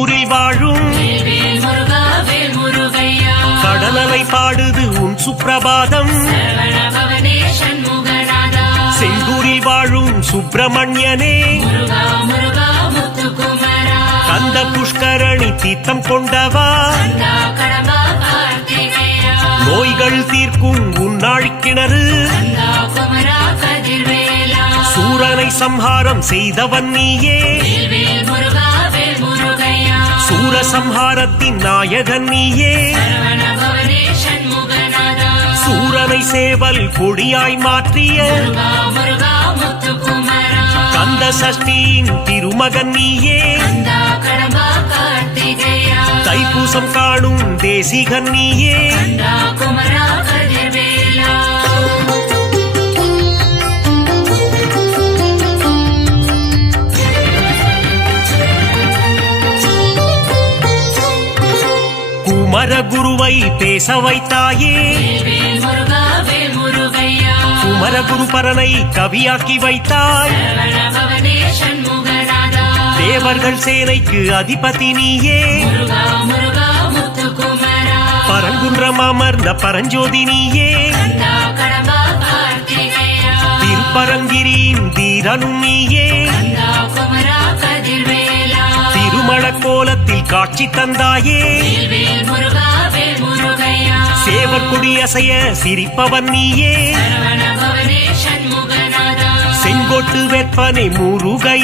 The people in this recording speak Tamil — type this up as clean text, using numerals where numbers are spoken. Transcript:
செந்தூரில் வாழும் கடலலை பாடுது உன் சுப்பிரபாதம். செந்தூரில் வாழும் சுப்பிரமணியனே கந்த புஷ்கரணி தீர்த்தம் கொண்டவா, நோய்கள் தீர்க்கும் உன்னாழிக்கிணறு, சூரனை சம்ஹாரம் செய்தவன் நீயே, சூரசம்ஹாரத்தின் நாயகன் நீயே, சூரனை சேவல் கொடியாய் மாற்றிய கந்த சஷ்டியின் திருமகன் நீயே, தைப்பூசம் காணும் தேசிகன் நீயே. குமரகுருவை பேச வைத்தாயே, குமரகுரு பரனை கவியாக்கி வைத்தாய், தேவர்கள் சேனைக்கு அதிபதி நீயே, பரங்குன்றம் அமர்ந்த பரஞ்சோதி நீயே, திருப்பரங்கிரியின் தீரனும் நீயே, திருமண கோலத்தில் காட்சி தந்தாயே, சேவற்குடி அசைய சிரிப்பவன் நீயே, செங்கோட்டு வெப்பனை முருகை